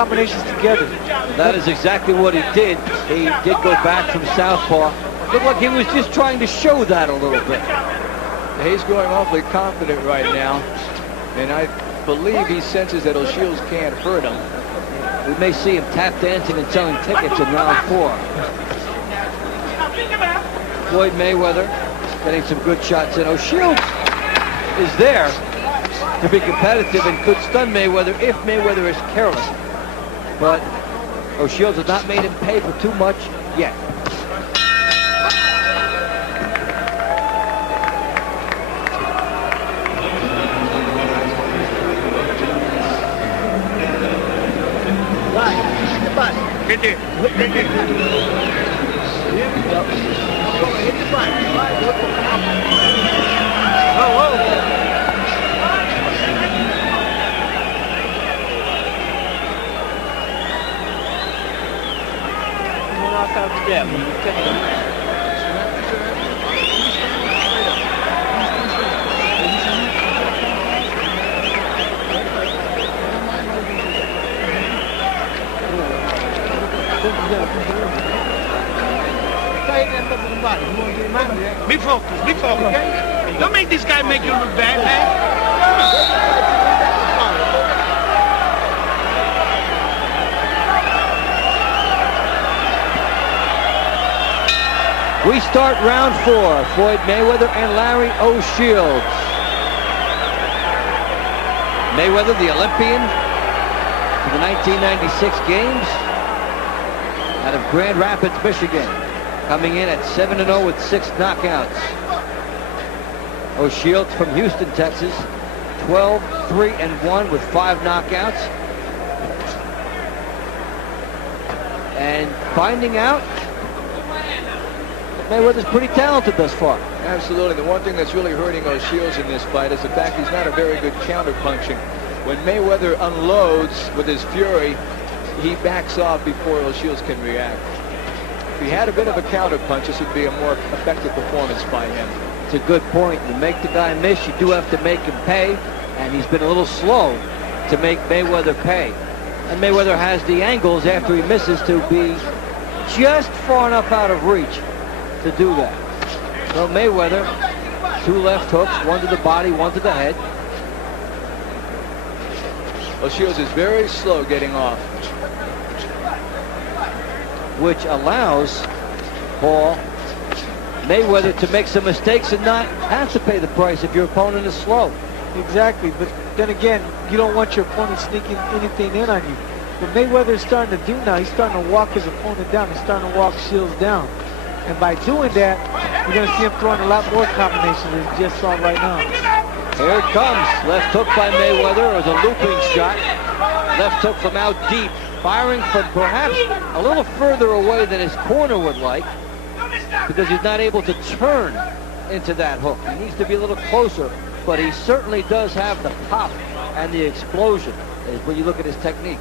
combinations together. That is exactly what he did. He did go back from southpaw. Looked like he was just trying to show that a little bit. He's going awfully confident right now, and I believe he senses that O'Shields can't hurt him. We may see him tap dancing and selling tickets in round 4. Floyd Mayweather getting some good shots in. O'Shields is there to be competitive and could stun Mayweather if Mayweather is careless. But O'Shields has not made him pay for too much yet. Hit it. Hit it. Hit the button. Oh, knock out step. Be focused, okay? Don't make this guy make you look bad, man. We start round 4. Floyd Mayweather and Larry O'Shields. Mayweather, the Olympian for the 1996 games out of Grand Rapids, Michigan, coming in at 7-0 with 6 knockouts. O'Shields from Houston, Texas, 12-3-1 with 5 knockouts. And finding out that Mayweather's pretty talented thus far. Absolutely. The one thing that's really hurting O'Shields in this fight is the fact he's not a very good counter-punching. When Mayweather unloads with his fury, he backs off before O'Shields can react. If he had a bit of a counter-punch, this would be a more effective performance by him. It's a good point. You make the guy miss, you do have to make him pay, and he's been a little slow to make Mayweather pay. And Mayweather has the angles after he misses to be just far enough out of reach to do that. So Mayweather, 2 left hooks, 1 to the body, 1 to the head. O'Shields is very slow getting off, which allows Paul Mayweather to make some mistakes and not have to pay the price if your opponent is slow. Exactly, but then again, you don't want your opponent sneaking anything in on you. What Mayweather is starting to do now, he's starting to walk his opponent down. He's starting to walk Shields down. And by doing that, you're going to see him throwing a lot more combinations than he just saw right now. Here it comes. Left hook by Mayweather as a looping shot. Left hook from out deep. Firing from perhaps a little further away than his corner would like, because he's not able to turn into that hook. He needs to be a little closer, but he certainly does have the pop and the explosion when you look at his technique.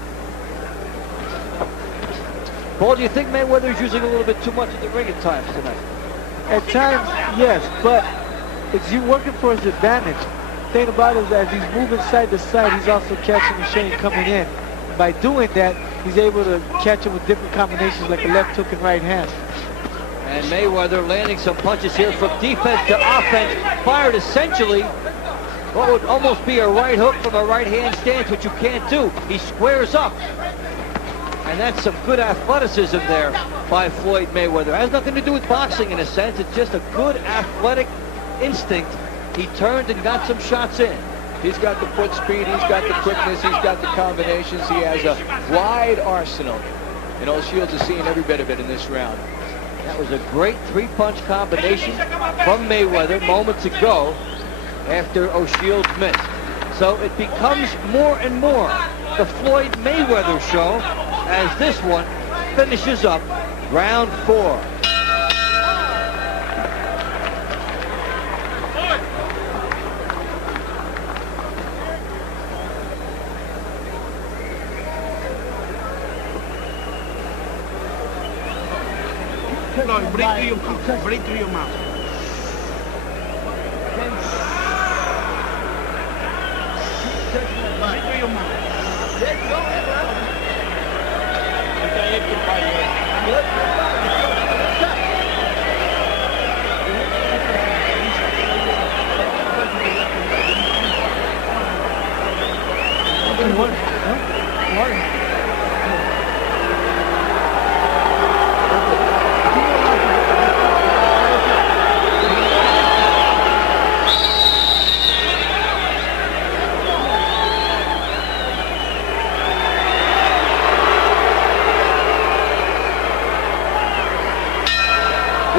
Paul, do you think Mayweather is using a little bit too much of the ring at times tonight? At times, yes, but it's you working for his advantage. The thing about it is as he's moving side to side, he's also catching the shade coming in. By doing that, he's able to catch him with different combinations like a left hook and right hand. And Mayweather landing some punches here from defense to offense. Fired essentially what would almost be a right hook from a right hand stance, which you can't do. He squares up. And that's some good athleticism there by Floyd Mayweather. It has nothing to do with boxing in a sense. It's just a good athletic instinct. He turned and got some shots in. He's got the foot speed, he's got the quickness, he's got the combinations. He has a wide arsenal. And O'Shields is seeing every bit of it in this round. That was a great 3-punch combination from Mayweather moments ago after O'Shields missed. So it becomes more and more the Floyd Mayweather show as this one finishes up round 4. Floyd, breathe through your mouth. Breathe through your mouth. Breathe through your mouth.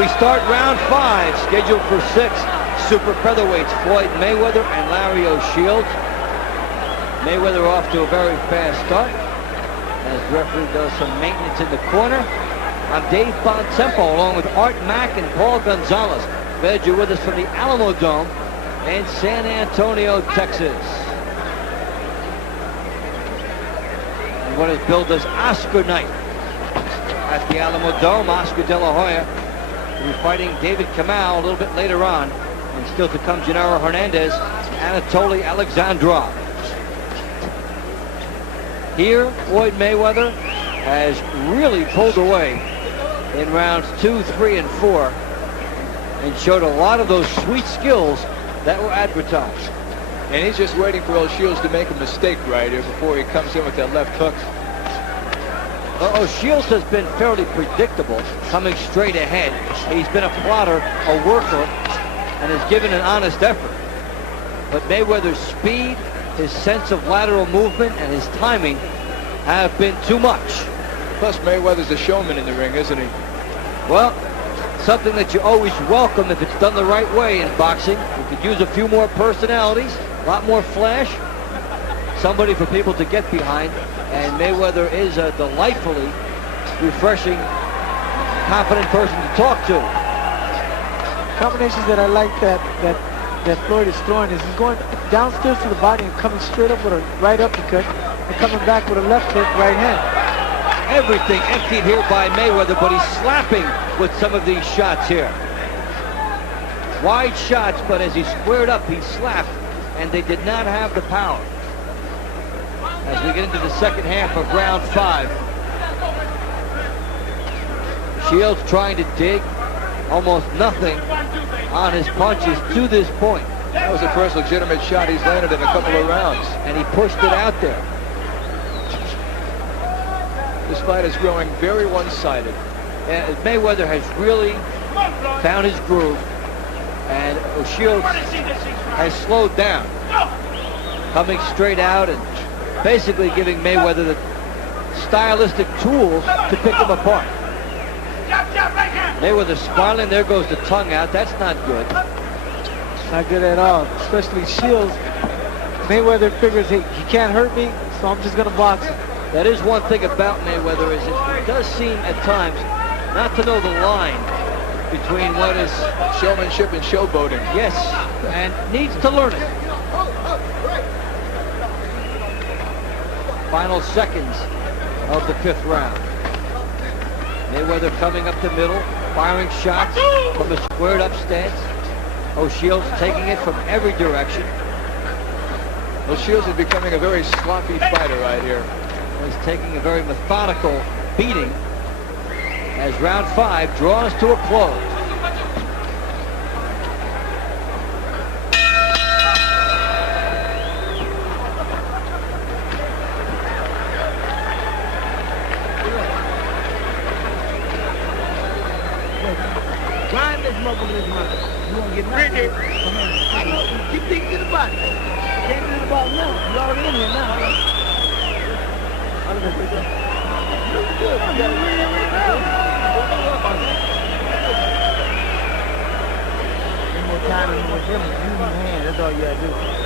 We start round 5, scheduled for 6 super featherweights, Floyd Mayweather and Larry O'Shields. Mayweather off to a very fast start as referee does some maintenance in the corner. I'm Dave Bontempo along with Art Mack and Paul Gonzalez. Glad you're with us from the Alamo Dome in San Antonio, Texas. And what is billed as Oscar night at the Alamo Dome. Oscar De La Hoya will be fighting David Kamau a little bit later on. And still to come, Gennaro Hernandez, Anatoly Alexandrov. Here, Floyd Mayweather has really pulled away in rounds 2, 3, and 4 and showed a lot of those sweet skills that were advertised. And he's just waiting for O'Shields to make a mistake right here before he comes in with that left hook. O'Shields has been fairly predictable, coming straight ahead. He's been a plotter, a worker, and has given an honest effort. But Mayweather's speed, his sense of lateral movement, and his timing have been too much. Plus, Mayweather's a showman in the ring, isn't he? Well, something that you always welcome if it's done the right way in boxing. You could use a few more personalities, a lot more flash, somebody for people to get behind. And Mayweather is a delightfully refreshing, confident person to talk to. Combinations that I like that Floyd is throwing is he's going downstairs to the body and coming straight up with a right uppercut and coming back with a left hook right hand. Everything emptied here by Mayweather, but he's slapping with some of these shots here. Wide shots, but as he squared up, he slapped, and they did not have the power. As we get into the second half of round 5. Shields trying to dig, almost nothing on his punches to this point. That was the first legitimate shot he's landed in a couple of rounds. And he pushed it out there. This fight is growing very one-sided. And Mayweather has really found his groove, and O'Shields has slowed down, coming straight out and basically giving Mayweather the stylistic tools to pick him apart. Mayweather smiling, there goes the tongue out. That's not good. Not good at all, especially Shields. Mayweather figures, hey, he can't hurt me, so I'm just gonna box him. That is one thing about Mayweather, is it does seem at times not to know the line between what is showmanship and showboating. Yes, and needs to learn it. Final seconds of the 5th round. Mayweather coming up the middle, firing shots from a squared up stance. O'Shields taking it from every direction. O'Shields is becoming a very sloppy fighter right here. He's taking a very methodical beating as round 5 draws to a close. Grind this motherfucker in his mouth. You won't get nothing. I know. Keep thinking to the body. Can't do the body now. You're already in here now. Look good. You gotta win right now. One more time and more difference. Use your hand. That's all you gotta do.